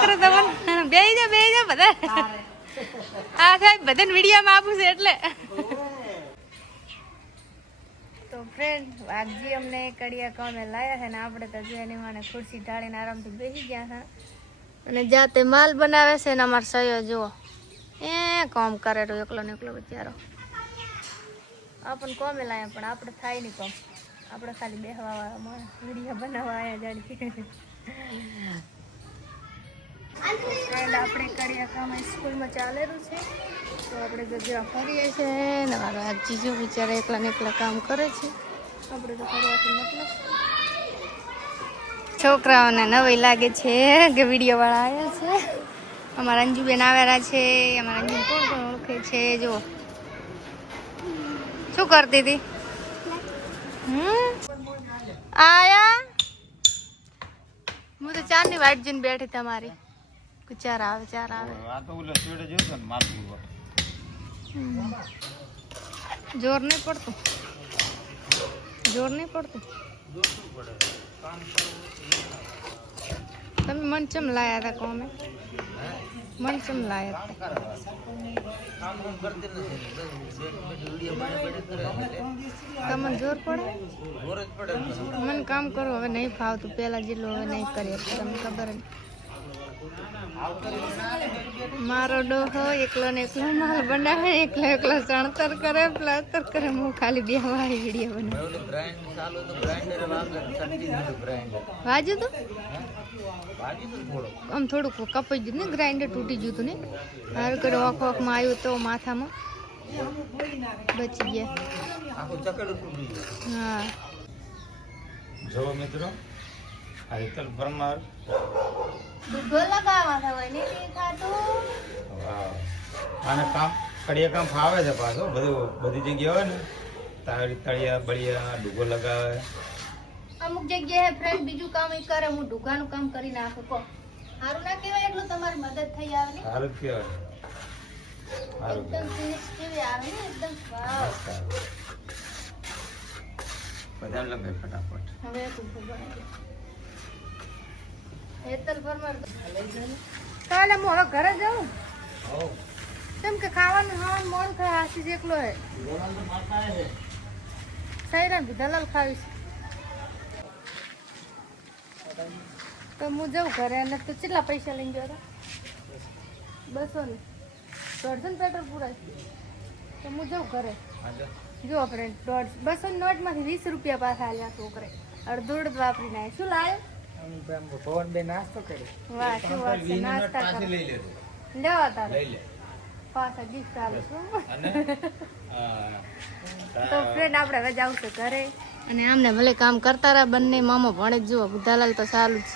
કરો તમને બેહી જાઓ બધા હા સાહેબ બધાને વિડીયોમાં આપું છે એટલે તો ફ્રેન્ડ વાઘજી અમને કડિયા કામે લાયા છે ને આપણે તો જેની માને ખુરશી ઢાળીને આરામથી બેસી ગયા છે અને જાતે માલ બનાવે છે ને અમાર સયો જુઓ એ કામ કરે તો એકલો ને એકલો બચારો આપણને કોમે લાયા પણ આપણે થાય નહીં કામ આપણે ખાલી બેહવા વાળા વિડીયો બનાવવા આવ્યા જાણી ફ્રેન્ડ આપણે કડિયા કામ સ્કૂલમાં ચાલેલું છે તો આપણે ગજરા ફરીએ છીએ ને મારા હાજી જો બિચારા એકલા ને એકલા કામ કરે છે આપણે તો ફરવાથી મતલબ છોકરાઓને નવી લાગે છે કે વિડીયો વાળા આવ્યા છે અમારા અંજુબેન આવેલા છે અમારા અંજુ કોણ કોણ ઓળખે છે જો શું કરતી હતી આયા હું તો ચારની વાઈટ જોઈને બેઠી તમારી ચાર આવે જોર નહીં પડતું તમે મન ચમ લાયા હતા કોમે મન ચમ લાયા હતા તમને જોર પડે મને કામ કરો હવે નહીં ફાવતું પેલા જેટલું હવે નહીં કરીએ તમને ખબર નહીં મારો ડોહો એકલો ને એકલો માલ બનાવે એકલો ચણતર કરે પ્લાસ્ટર કરે હું ખાલી બેહવા વિડીયો બનાવું વાજુ તો આમ થોડુંક કપાઈ ગયું ને ગ્રાઇન્ડર તૂટી ગયું હતું ને હારું કરે ઓખમાં આવ્યું તો માથામાં બચી ગયા હા જો મિત્રો હેતલ પરમાર દૂધો લગાવવાના હોય ને આને કામ કડિયા કામ ફાવે છે પાછો બધી જગ્યા હોય ને તળિયા બળિયા ડૂગો લગાવે અમુક જગ્યાએ ફ્રેન્ડ બીજું કામ ઈ કરે હું ડુગાનું કામ કરી નાખું કો સારું ના કહેવાય એટલું તમારી મદદ થઈ આવે ને સારું કહેવાય એકદમ ફિનિશ કેવી આવે ને એકદમ વાવ બધા લગાય ફટાફટ હવે તું બનાવી હેતલ પરમાર કાલે હું હવે ઘરે જાઉં કેમ કે ખાવાનું મોન ખાય આશીષ એકલો હે સૈરાન દલાલ ખાવીશ તો હું જાઉં ઘરે અને તો કેટલા પૈસા લઈને ગયો હતા 200 ને 150 પેટ્રોલ પૂરા તો હું જાઉં ઘરે જો ફ્રેન્ડ 200 નોટમાંથી 20 રૂપિયા પાછા આલ્યા છોકરે અડધોડ વાપરી નાખે શું લાવ્યો નાસ્તો કર્યો વાહ શું વાત છે નાસ્તા કરો લેવા તારે પાછા ગિફ્ટ આવે તો ફ્રેન્ડ આપણે હવે જાવ છે ઘરે અને આમને ભલે કામ કરતા રહ્યા બંને મામો ભણે જ જુઓ બુધાલાલ તો સારું જ